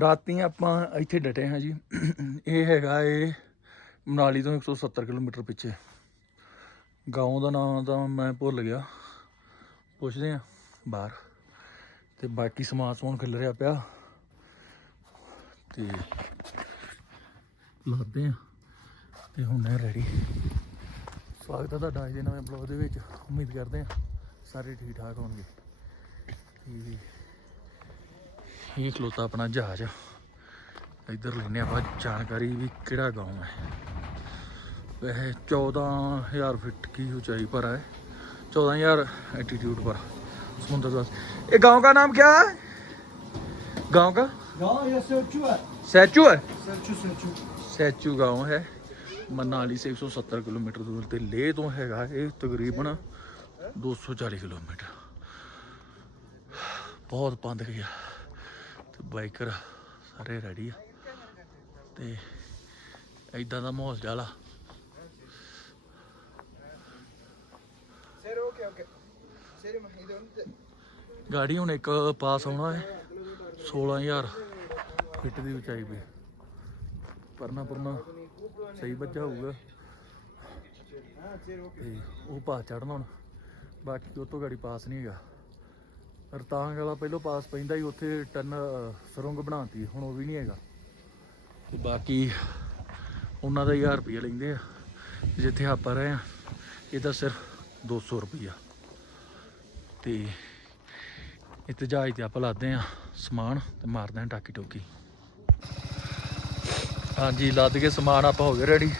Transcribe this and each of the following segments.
ਰਾਤੀ ਆਪਾਂ ਇੱਥੇ ਡਟੇ ਹਾਂ ਜੀ। ਇਹ ਹੈਗਾ ਏ ਮਨਾਲੀ ਤੋਂ 170 ਕਿਲੋਮੀਟਰ ਪਿੱਛੇ। ਗਾਉਂ ਦਾ ਨਾਮ ਤਾਂ ਮੈਂ ਭੁੱਲ ਗਿਆ। ਪੁੱਛਦੇ ਆ ਬਾਹਰ। ਤੇ ਬਾਕੀ ਸਮਾਨ ਸਮੂਨ ਖਿਲ ਰਿਹਾ ਪਿਆ। ਤੇ ਲੱਭਦੇ ਆ ਤੇ ਹੁਣ ਹੈ ਰੈਡੀ ਸਵਾਗਤ ਹੈ ਤੁਹਾਡਾ ਅੱਜ ਦੇ ਨਵੇਂ ਬਲੌਗ ਦੇ ਵਿੱਚ। ਉਮੀਦ ਕਰਦੇ ਆ ਸਾਰੇ ਠੀਕ ਠਾਕ ਹੋਣਗੇ। ਤੇ ਇਹ ਖਲੋਤਾ ਆਪਣਾ ਜਹਾਜ਼ ਇੱਧਰ ਲੈਨੇ ਆਪਾਂ ਜਾਣਕਾਰੀ ਵੀ ਕਿਹੜਾ ਗਾਉਂ ਹੈ ਵੈਸੇ 14000 ਫੀਟ की ऊंचाई पर है 14000 एल्टीट्यूड पर समुद्र का ये गांव का नाम क्या है गांव का गाँव ये सेचू है सैचू है सेचू सेचू ਸੈਚੂ ਗਾਉਂ ਹੈ ਮਨਾਲੀ ਸੇ 170 ਕਿਲੋਮੀਟਰ ਦੂਰ ਤੇ ਲੇਹ ਤੋਂ ਹੈਗਾ ਇਹ ਤਕਰੀਬਨ 240 ਕਿਲੋਮੀਟਰ ਬਹੁਤ ਪੰਦ ਗਿਆ ਤੇ ਬਾਈਕਰ ਸਾਰੇ ਰੈਡੀ ਆ। ਤੇ ਐਦਾਂ ਦਾ ਮਾਹੌਲ ਜਾਲਾ ਸਰ ਓਕੇ ਓਕੇ ਸਰ ਮਹੀਦਨ ਗਾੜੀ ਹੁਣ ਇੱਕ ਪਾਸ ਆਉਣਾ ਹੈ 16000 ਫਿੱਟ ਦੀ ਉਚਾਈ ਪਈ ਪਰਨਾ ਪਰਨਾ ਸਹੀ ਬੱਚਾ ਹੋਊਗਾ। ਤੇ ਉਹ ਪਾਸ ਚੜਨਾ ਹੁਣ, ਬਾਕੀ ਉਹ ਗਾੜੀ ਪਾਸ ਨਹੀਂ ਹੈਗਾ। ਰਤਾਂਗ ਵਾਲਾ ਪਹਿਲੋਂ ਪਾਸ ਪੈਂਦਾ ਹੀ ਉੱਥੇ ਟਨ ਸਰੰਗ ਬਣਾਤੀ ਹੁਣ ਉਹ ਵੀ ਨਹੀਂ ਹੈਗਾ। ਤੇ ਬਾਕੀ ਉਹਨਾਂ ਦਾ 1000 ਰੁਪਏ ਲੈਂਦੇ ਆ ਜਿੱਥੇ ਆਪਾਂ ਰਹੇ ਆ ਇਹਦਾ ਸਿਰਫ 200 ਰੁਪਿਆ ਤੇ ਇੱਥੇ ਜਹਾਜ਼ ਤੇ ਆਪਾਂ ਲਾਦੇ ਆ ਸਮਾਨ ਤੇ ਮਾਰਦੇ ਆ ਟਾਕੀ ਟੋਕੀ। ਹਾਂਜੀ ਲੱਦ ਕੇ ਸਮਾਨ ਆਪਾਂ ਹੋ ਗਏ ਰੈਡੀ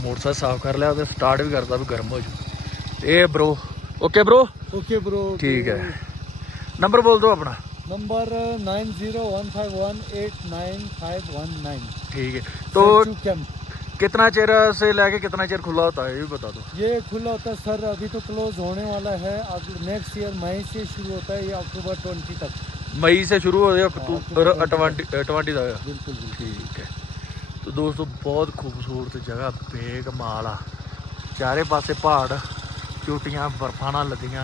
ਮੋਟਰਸਾਈਕਲ ਸਾਫ਼ ਕਰ ਲਿਆ ਤੇ ਸਟਾਰਟ ਵੀ ਕਰਦਾ ਵੀ ਗਰਮ ਹੋ ਜੂ ਇਹ bro okay bro okay bro ਠੀਕ ਹੈ। ਨੰਬਰ ਬੋਲ ਦਿਓ ਆਪਣਾ number nine zero one five one eight nine five one nine ठीक है तो कैंप कितना चेर से लेके कितना चेर खुला होता है ये भी बता दो ये खुला होता है सर अभी तो क्लोज होने वाला है अब नेक्स्ट ईयर मई से शुरू होता है ये अक्टूबर ट्वेंटी तक मई से शुरू हो गया अक्टूबर अक्टूबर ट्वेंटी तक बिल्कुल बिल्कुल ठीक है तो दोस्तों बहुत खूबसूरत जगह बेकमाल आ चारे पासे पहाड़ चोटियां बर्फां ਨਾਲ ਲੱਦੀਆਂ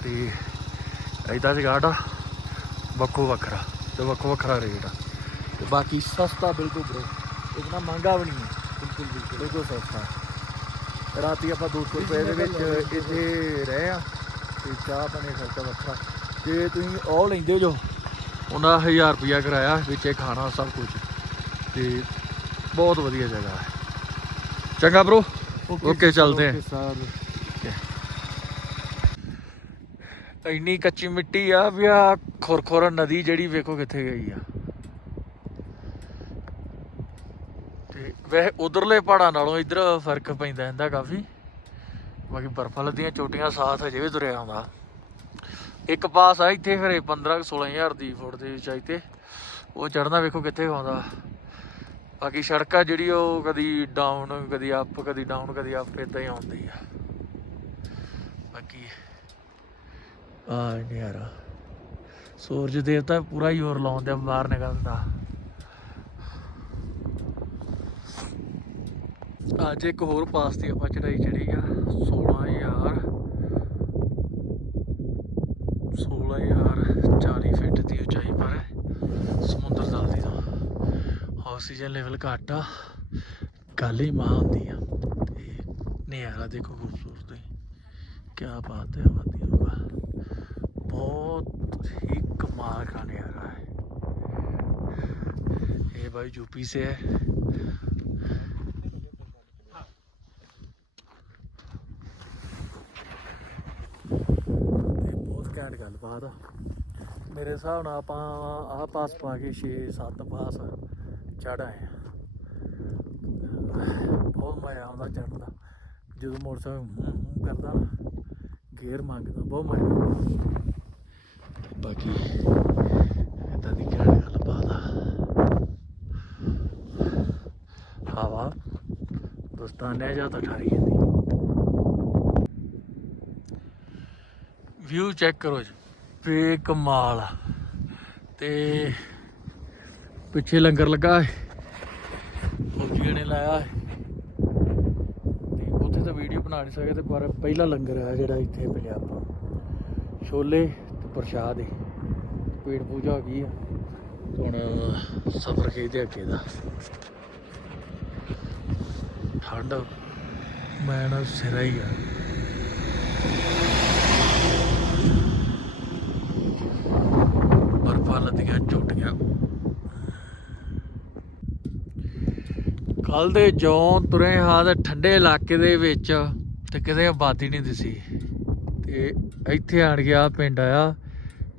ਤੇ ਐਦਾਂ ਜਗਾੜ ਆ ਵੱਖੋ ਵੱਖਰਾ ਤੇ ਵੱਖੋ ਵੱਖਰਾ ਰੇਟ ਆ। ਤੇ ਬਾਕੀ ਸਸਤਾ ਬਿਲਕੁਲ ਬ్రో ਇਤਨਾ ਮਹਿੰਗਾ ਵੀ ਨਹੀਂ ਹੈ। ਬਿਲਕੁਲ ਬਿਲਕੁਲ। ਬਿਲਕੁਲ ਸਸਤਾ। ਰਾਤੀ ਆਪਾਂ 200 ਰੁਪਏ ਦੇ ਵਿੱਚ ਇੱਥੇ ਰਹੇ ਆ ਤੇ ਚਾਹ ਪਾਣੀ ਖਰਚਾ ਵੱਖਰਾ। ਜੇ ਤੁਸੀਂ ਉਹ ਲੈਂਦੇ ਜੋ ਉਹਨਾਂ 1000 ਰੁਪਿਆ ਕਰਾਇਆ ਇਹ ਖਾਣਾ ਸਭ ਕੁਝ ਤੇ ਬਹੁਤ ਵਧੀਆ ਜਗ੍ਹਾ ਹੈ। ਚੰਗਾ ਬ్రో ਓਕੇ ਚੱਲਦੇ ਆ ਇੰਨੀ ਕੱਚੀ ਮਿੱਟੀ ਆ ਵੀ ਆ ਖੁਰਖੁਰ ਨਦੀ ਜਿਹੜੀ ਵੇਖੋ ਕਿੱਥੇ ਗਈ ਆ। ਤੇ ਵੈਸੇ ਉਧਰਲੇ ਪਹਾੜਾਂ ਨਾਲੋਂ ਇੱਧਰ ਫ਼ਰਕ ਪੈਂਦਾ ਹੁੰਦਾ ਕਾਫੀ। ਬਾਕੀ ਬਰਫਾਂ ਦੀਆਂ ਚੋਟੀਆਂ ਸਾਥ ਹਜੇ ਵੀ ਤੁਰਿਆ ਆਉਂਦਾ। ਇੱਕ ਪਾਸ ਆ ਇੱਥੇ ਖਰੇ 15 16000 ਦੀ ਫੁੱਟ ਦੀ ਉਚਾਈ ਤੇ। ਉਹ ਚੜਨਾ ਵੇਖੋ ਕਿੱਥੇ ਆਉਂਦਾ। ਬਾਕੀ ਸੜਕ ਆ ਜਿਹੜੀ ਉਹ ਕਦੀ ਡਾਊਨ ਕਦੀ ਅਪ ਕਦੀ ਡਾਊਨ ਕਦੀ ਅਪ ਇਦਾਂ ਹੀ ਆਉਂਦੀ ਆ। ਬਾਕੀ ਆ ਨਿਆਰਾ ਸੂਰਜ ਦੇਵਤਾ ਪੂਰਾ ਹੀ ਜ਼ੋਰ ਲਾਉਂਦੇ ਆ ਬਾਹਰ ਨਿਕਲਣ ਅੱਜ ਇੱਕ ਹੋਰ ਪਾਸ ਤੇ ਆਪਾਂ ਚੜਾਈ ਚੜੀ ਆ 16000 16040 ਫੀਟ ਦੀ ਉਚਾਈ ਪਰ ਸਮੁੰਦਰ ਦਲ ਦੀ ਤੋਂ। ਆਕਸੀਜਨ ਲੈਵਲ ਘੱਟ ਆ, ਗੱਲ ਹੀ ਮਾਂ ਹੁੰਦੀ ਆ। ਤੇ ਨਜ਼ਾਰਾ ਦੇਖੋ ਖੂਬਸੂਰਤ ਹੈ ਕੀ ਬਾਤ ਹੈ ਬਾਤ ही कमाल का नजारा है ये भाई यूपी से है ਤੇ ਬਹੁਤ ਘੈਂਟ ਗੱਲਬਾਤ ਆ ਮੇਰੇ ਹਿਸਾਬ ਨਾਲ ਆਪਾਂ ਆਹ ਪਾਸ ਪਾ ਕੇ 6 7 ਪਾਸ ਚੜ ਆਏ ਆ ਬਹੁਤ ਮਜ਼ਾ ਆਉਂਦਾ ਚੜਨ ਦਾ ਜਦੋਂ ਮੋਟਰਸਾਈਕਲ ਹੂੰ ਹੂੰ ਕਰਦਾ ਨਾ ਗੇਅਰ ਮੰਗਦਾ ਬਹੁਤ ਮਜ਼ਾ ਆਉਂਦਾ ਬਾਕੀ ਇਦਾਂ ਦੀ ਕਿਹੜਾ ਗੱਲ ਬਾਤ ਆ। ਹਵਾ ਦੋਸਤਾਨੇ ਜਾਂ ਤਾਂ ਠਾਰੀ ਜਾਂਦੀ ਵਿਊ ਚੈੱਕ ਕਰੋ ਜੀ। ਬੇਕਮਾਲ ਆ। ਤੇ ਪਿੱਛੇ ਲੰਗਰ ਲੱਗਾ ਹੈ। ਫੌਜੀਆਂ ਨੇ ਲਾਇਆ ਹੈ। ਤੇ ਉੱਥੇ ਤਾਂ ਵੀਡੀਓ ਬਣਾ ਨਹੀਂ ਸਕੇ ਸਕਦੇ ਪਰ ਪਹਿਲਾ ਲੰਗਰ ਆ ਜਿਹੜਾ ਇੱਥੇ ਪੰਜਾਬ ਆਪਾਂ। ਛੋਲੇ ਪ੍ਰਸ਼ਾਦ ਹੈ ਪੇੜ ਪੂਜਾ ਹੋ ਗਈ ਆ। ਹੁਣ ਸਫ਼ਰ ਖੇਦੇ ਅੱਗੇ ਦਾ। ਠੰਡ। ਮੈਂ ਨਾ ਸਿਰਾ ਹੀ ਆ। ਬਰਫਾਂ ਲੱਦੀਆਂ ਝੋਟੀਆਂ। ਕੱਲ ਦੇ ਜੋਂ ਤੁਰੇ ਹਾਂ ਤੇ ਠੰਡੇ ਇਲਾਕੇ ਦੇ ਵਿੱਚ ਤੇ ਕਿਤੇ ਆਬਾਦੀ ਨਹੀਂ ਦਿਸੀ। ਤੇ ਇੱਥੇ ਆਣ ਗਿਆ ਪਿੰਡ ਆਇਆ।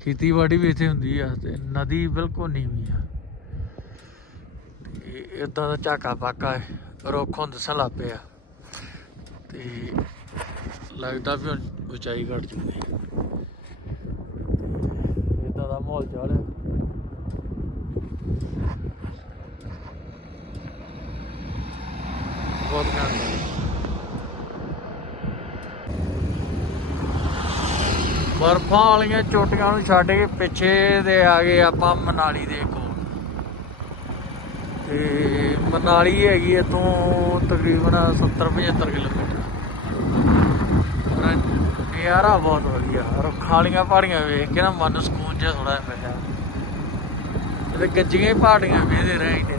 ਖੇਤੀਬਾੜੀ ਵੀ ਇੱਥੇ ਹੁੰਦੀ ਆ ਤੇ ਨਦੀ ਬਿਲਕੁਲ ਨੀਵੀਂ ਆ। ਤੇ ਇਦਾਂ ਦਾ ਝਾਕਾ ਪਾਕਾ ਰੋਖੋਂ ਦਿਸਣ ਲੱਗ ਪਿਆ ਤੇ ਲੱਗਦਾ ਵੀ ਹੁਣ ਉਚਾਈ ਘਟ ਜੂਗੀ ਇਦਾਂ ਦਾ ਮਾਹੌਲ ਚੱਲ ਰਿਹਾ ਬਹੁਤ ਘੈਂਟ ਬਰਫਾਂ ਵਾਲੀਆਂ ਚੋਟੀਆਂ ਨੂੰ ਛੱਡ ਕੇ ਪਿੱਛੇ ਦੇ ਆ ਗਏ ਆਪਾਂ ਮਨਾਲੀ ਦੇ ਕੋਲ। ਤੇ ਮਨਾਲੀ ਹੈਗੀ ਇਥੋਂ ਤਕਰੀਬਨ 70 75 ਕਿਲੋਮੀਟਰ। ਪਰ ਬਹੁਤ ਵਧੀਆ, ਰੁੱਖਾਂ ਵਾਲੀਆਂ ਪਹਾੜੀਆਂ ਵੇਖ ਕੇ ਨਾ ਮਨ ਸਕੂਨ ਜਿਹਾ ਥੋੜਾ ਮਿਲਿਆ। ਤੇ ਗੱਜੀਆਂ ਪਹਾੜੀਆਂ ਵੇਖਦੇ ਰਹੇ ਇੰਨੇ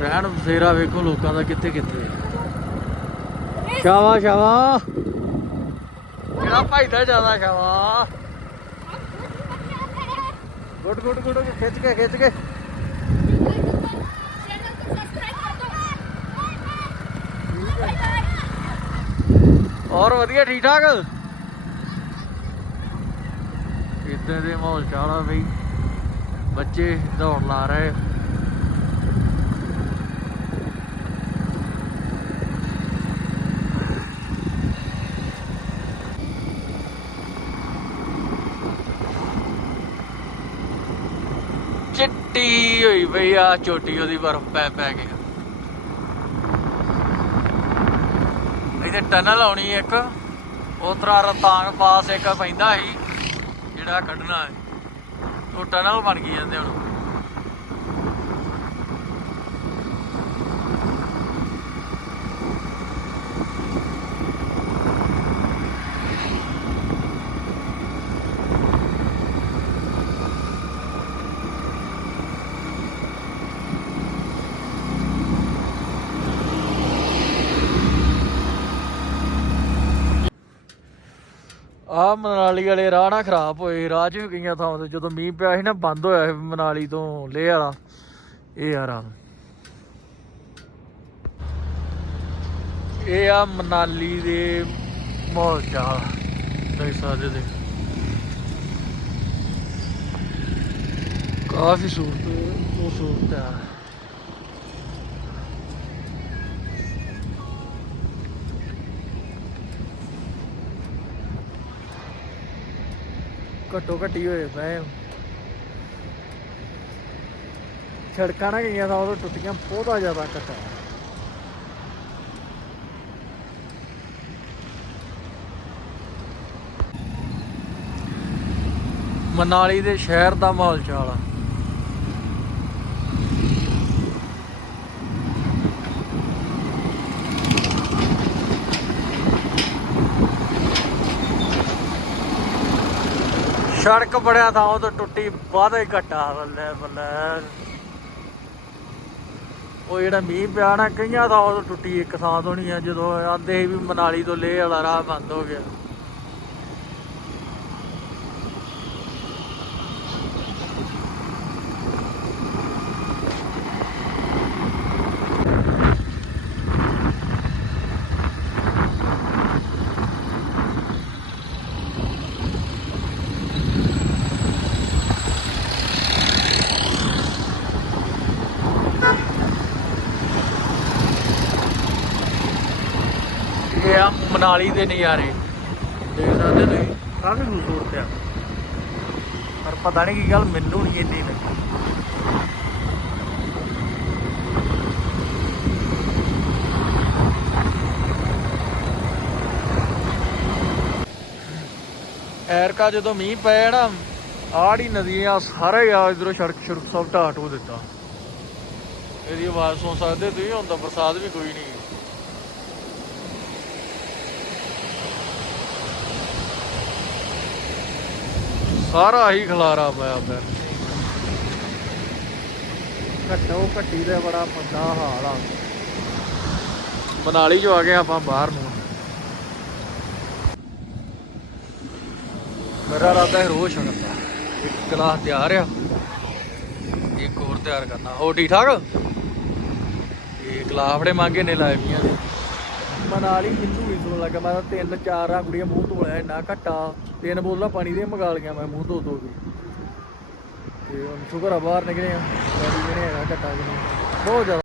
ਰਹਿਣ ਬਸੇਰਾ ਵੇਖੋ ਲੋਕਾਂ ਦਾ ਕਿੱਥੇ ਕਿੱਥੇ ਸ਼ਾਵਾ ਸ਼ਾਵਾ ਕਿਹੜਾ ਭਾਈ ਦਾ ਜ਼ਿਆਦਾ ਸ਼ਾਵਾ ਗੁੱਡ ਗੁੱਡ ਗੁੱਡ ਖਿੱਚ ਕੇ ਖਿੱਚ ਕੇ। ਔਰ ਵਧੀਆ ਠੀਕ ਠਾਕ? ਇਦਾਂ ਦੇ ਮਾਹੌਲ ਚਾਲਾ ਬਈ। ਬੱਚੇ ਦੌੜ ਲਾ ਰਹੇ। ਚਿੱਟੀ ਹੋਈ ਪਈ ਆ, ਚੋਟੀ ਉਹਦੀ ਬਰਫ ਪੈ ਪੈ ਕੇ ਇਹਦੇ ਟਨਲ ਆਉਣੀ ਇੱਕ। ਉਤਰਾ ਰਤਾਂਗ ਪਾਸ ਇੱਕ ਪੈਂਦਾ ਸੀ, ਜਿਹੜਾ ਕੱਢਣਾ ਹੈ ਉਹ ਟਨਲ ਬਣ ਗਈ ਜਾਂਦੇ ਹੁਣ। ਆ ਮਨਾਲੀ ਵਾਲੇ ਰਾਹ ਨਾ ਖਰਾਬ ਹੋਏ, ਰਾਹ 'ਚ ਵੀ ਗਈਆਂ ਥਾਵਾਂ ਤੇ। ਜਦੋਂ ਮੀਂਹ ਪਿਆ ਸੀ ਨਾ, ਬੰਦ ਹੋਇਆ ਸੀ ਮਨਾਲੀ ਤੋਂ ਲੇਹ ਵਾਲਾ। ਇਹ ਆ ਰਾਹ। ਇਹ ਆ ਮਨਾਲੀ ਦੇ ਮਾਹੌਲ ਚਾਲ। ਦੇਖ ਸਕਦੇ ਦੇ ਕਾਫੀ ਸੂਰਤ ਉਹ ਸੂਰਤ ਆ। ਘੱਟੋ ਘੱਟੀ ਹੋਏ ਪਏ ਸੜਕਾਂ ਨਾ ਗਈਆਂ ਤਾਂ ਉਹ ਟੁੱਟੀਆਂ ਬਹੁਤਾ ਜ਼ਿਆਦਾ ਘਟਾ ਮਨਾਲੀ ਦੇ ਸ਼ਹਿਰ ਦਾ ਮਾਹੌਲ ਚਾਲ ਆ। ਸੜਕ ਬਣਿਆ ਤਾਂ ਉਹ ਤੋਂ ਟੁੱਟੀ ਵਾਧਾ ਹੀ ਘਟਾ ਬੱਲੇ ਬੱਲੇ। ਉਹ ਜਿਹੜਾ ਮੀਂਹ ਪਿਆ ਨਾ, ਕਈਆਂ ਥਾਂ ਤੋਂ ਟੁੱਟੀ ਇੱਕ ਥਾਂ ਤੋਂ ਨਹੀਂ ਆ, ਜਦੋਂ ਆਂਦੇ ਸੀ ਵੀ ਮਨਾਲੀ ਤੋਂ ਲੇਹ ਵਾਲਾ ਰਾਹ ਬੰਦ ਹੋ ਗਿਆ ਇਹ ਆ ਮਨਾਲੀ ਦੇ ਨਜ਼ਾਰੇ ਦੇਖ ਸਕਦੇ ਤੁਸੀਂ। ਕਾਫੀ ਖੂਬਸੂਰਤ ਆ? ਪਰ ਪਤਾ ਨਹੀਂ ਕੀ ਗੱਲ, ਮੈਨੂੰ ਨਹੀਂ ਇੰਨੀ ਲੱਗੀ। ਐਰਕਾ ਜਦੋਂ ਮੀਂਹ ਪਿਆ ਨਾ, ਆੜੀ ਨਦੀਆਂ ਸਾਰੇ ਆ ਇਧਰੋਂ ਸੜਕ ਸੜਕ ਸਭ ਢਾਹ ਢੋ ਦਿੱਤਾ। ਇਹਦੀ ਆਵਾਜ਼ ਸੁਣ ਸਕਦੇ ਤੁਸੀਂ? ਹੁਣ ਤਾਂ ਬਰਸਾਤ ਵੀ ਕੋਈ ਨਹੀਂ। ਸਾਰਾ ਹੀ ਖਲਾਰਾ ਪਿਆ ਪਿਆ ਘੱਟੋ ਘੱਟੀ ਦੇ ਬੜਾ ਮੰਦਾ ਹਾਲ ਆ। ਮਨਾਲੀ ਜੋ ਆ ਗਏ ਆਪਾਂ ਬਾਹਰ ਨੂੰ। ਮੇਰਾ ਰਾਦਾ ਹੈ ਰੋਜ਼ ਕਰਦਾ ਇੱਕ ਗਲਾਸ ਤਿਆਰ ਆ। ਇੱਕ ਹੋਰ ਤਿਆਰ ਕਰਨਾ। ਹੋ ਠੀਕ ਠਾਕ? ਇਹ ਗਲਾਫੜੇ ਮੰਗੇ ਨੇ ਲਾਏ ਵੀਆਂ ਦੇ ਮਨਾਲੀ ਜਿੰਦੂ ਹੀ ਸੁਣ ਲੱਗਾ ਮੈਂ ਤਾਂ ਤਿੰਨ ਚਾਰ ਆ ਕੁੜੀਆਂ ਮੂੰਹ ਧੋਲਿਆ ਇੰਨਾ ਘੱਟਾ ਤਿੰਨ ਬੋਤਲਾਂ ਪਾਣੀ ਦੀਆਂ ਮੰਗਾ ਲਈਆਂ ਮੈਂ, ਮੂੰਹ ਧੋ ਧੋ ਕੇ। ਤੇ ਹੁਣ ਸ਼ੁਕਰ ਆ ਬਾਹਰ ਨਿਕਲੇ ਆ। ਪਾਣੀ ਜਿਹੜੇ ਹੈਗਾ, ਘੱਟਾ ਕਿ ਬਹੁਤ ਜ਼ਿਆਦਾ।